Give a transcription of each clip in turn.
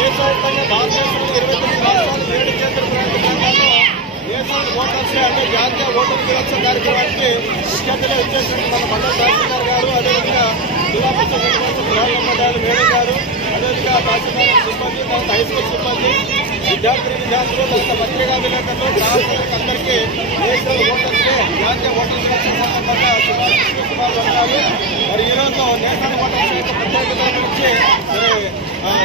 దేశవ్యాప్తంగా భారతదేశంలో 29 రాష్ట్రాలు 7 కేంద్ర ప్రభుత్వ ప్రాంతాల్లో నేషనల్ ఓటర్స్ అంటే జాతీయ ఓటర్ దినోత్సవ కార్యక్రమానికి ముఖ్యంగా వచ్చేసినట్టు మన మండల తహసీల్దార్ గారు, అదేవిధంగా జిల్లా పరిషత్ ప్రధాన మేడం గారు, అదేవిధంగా తహసీల్దార్ సిబ్బంది, తర్వాత హైస్కూల్ సిబ్బంది, విద్యార్థులు, తర్వాత పత్రికా విలేకరులు, గ్రామస్తులకు అందరికీ నేషనల్ ఓటర్స్ డే జాతీయ ఓటర్ దినోత్సవం సందర్భంగా శుభాకాంక్షలు. మరి ఈరోజు నేషనల్ ఓటర్స్ యొక్క ప్రత్యేకత గురించి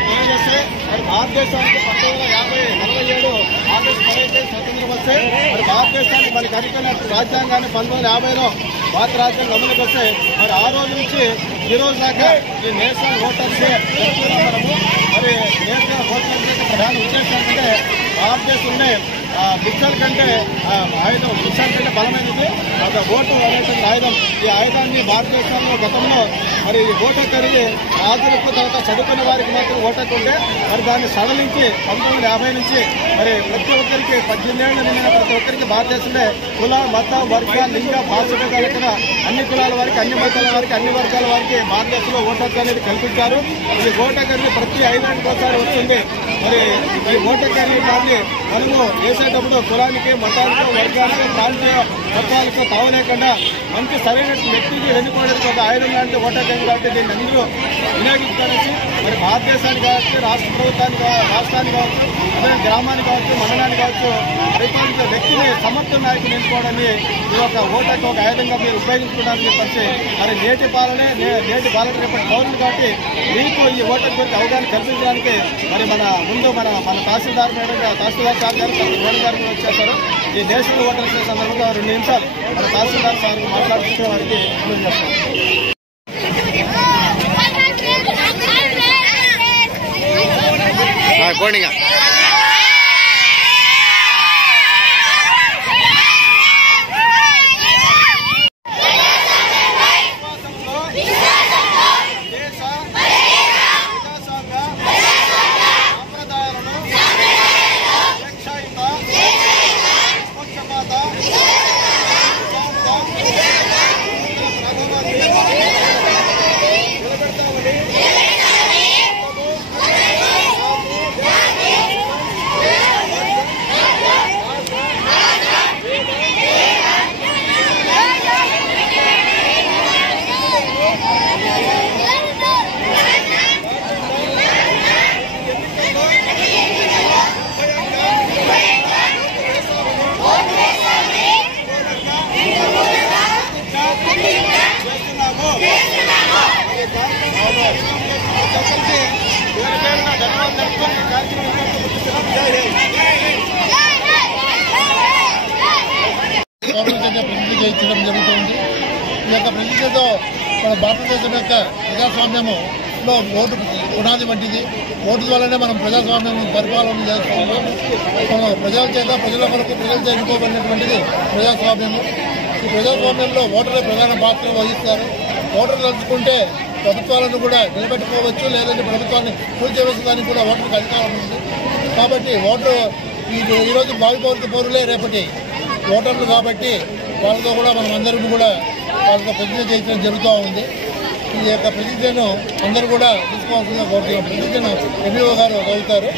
తెలియజేస్తే మరి భారతదేశానికి 1947 ఆగస్టు 15 స్వతంత్రం వస్తే మరి భారతదేశానికి మనకి కనుక్కున్నట్టు రాజ్యాంగాన్ని 1950లో భారత రాజ్యాంగం అమలుకి వస్తే మరి ఆ రోజు నుంచి ఈ రోజు దాకా ఈ నేషనల్ ఓటర్స్ డే జరుపుతున్నాం మనము. మరి నేషనల్ ఓటర్స్ డే ప్రధాన ఉద్దేశం అంటే భారతదేశంలో బిచ్చల కంటే ఆయుధం, బిచ్చల కంటే బలమైనది ఒక ఓటు అనేటువంటి ఆయుధం. ఈ ఆయుధాన్ని భారతదేశంలో గతంలో మరి ఓటు హక్కు రాజులకు, తర్వాత చదువుకున్న వారికి మాత్రం ఓటు హక్కు ఉంటే మరి దాన్ని సడలించి 1950 నుంచి మరి ప్రతి ఒక్కరికి 18 ఏళ్లు నిండిన ప్రతి ఒక్కరికి భారతదేశంలో కుల, మత, వర్గ, లింగ, భాష భేదాలు అన్ని కులాల వారికి, అన్ని మతాల వారికి, అన్ని వర్గాల వారికి భారతదేశంలో ఓటు హక్కు అనేది కల్పించారు. ఈ ఓటు హక్కు అనేది ప్రతి 5 ఏళ్ళకి ఒకసారి వస్తుంది. మరి ఈ ఓటు హక్కు అనేది మనము వేసేటప్పుడు కులానికి, మతానికి, వర్గానికి, ప్రాంతీయ తత్వాలకు తావు లేకుండా మంచి సరైన వ్యక్తికి ఎన్నుకోవడానికి ఒక ఆయుధం లాంటి ఓటు హక్కు కాబట్టి దీన్ని అందరూ వినియోగించుకోవచ్చు. మరి భారతదేశానికి కావచ్చు, రాష్ట్ర ప్రభుత్వానికి, రాష్ట్రానికి కావచ్చు, అదే గ్రామానికి కావచ్చు, మండలానికి కావచ్చు, పరిపాలించే వ్యక్తిని సమర్థ నాయకులు ఎన్నుకోవడాన్ని ఈ యొక్క ఓటు హక్కు ఒక ఆయుధంగా మీరు ఉపయోగించుకోవడానికి చెప్పి మరి నేటి పాలన రేపటి పౌరులు కాబట్టి మీకు ఈ ఓటు హక్కు గురించి అవగాహన కల్పించడానికి మరి ముందు మన తహసీల్దార్ మేడం తహసీల్దార్ సార్ గారు మేడం గారు వచ్చేస్తారు. ఈ నేషనల్ ఓటర్స్ డే సందర్భంగా 2 నిమిషాలు మన తహసీల్దార్ సార్ మాట్లాడుతూ వారికి చెప్తారు. ప్రతిజ్ఞ చేయించడం జరుగుతుంది. ఈ యొక్క ప్రతిజ్ఞతో మన భారతదేశం యొక్క ప్రజాస్వామ్యంలో ఓటు పునాది వంటిది. ఓటు ద్వారానే మనం ప్రజాస్వామ్యం పరిపాలన చేస్తున్నాము. మన ప్రజల చేత, ప్రజల కొరకు, ప్రజలతో ఎన్నుకోబడినటువంటిది ప్రజాస్వామ్యము. ఈ ప్రజాస్వామ్యంలో ఓటర్లు ప్రధాన పాత్ర వహిస్తారు. ఓటర్లు తలుచుకుంటే ప్రభుత్వాలను కూడా నిలబెట్టుకోవచ్చు, లేదంటే ప్రభుత్వాన్ని కూల్చివేసేదానికి కూడా ఓటర్లకు అధికారం ఉంది. కాబట్టి ఓటు ఈరోజు భావి పౌరులే రేపటి ఓటర్లు కాబట్టి వాళ్ళతో కూడా మనం అందరం కూడా వాళ్ళతో ప్రతిజ్ఞ చేయించడం జరుగుతూ ఉంది. ఈ యొక్క ప్రతిజ్ఞను అందరూ కూడా తీసుకోవాల్సిందిగా కోరుతున్నాం. ప్రతిజ్ఞను ఎంఈఓ గారు చదువుతారు.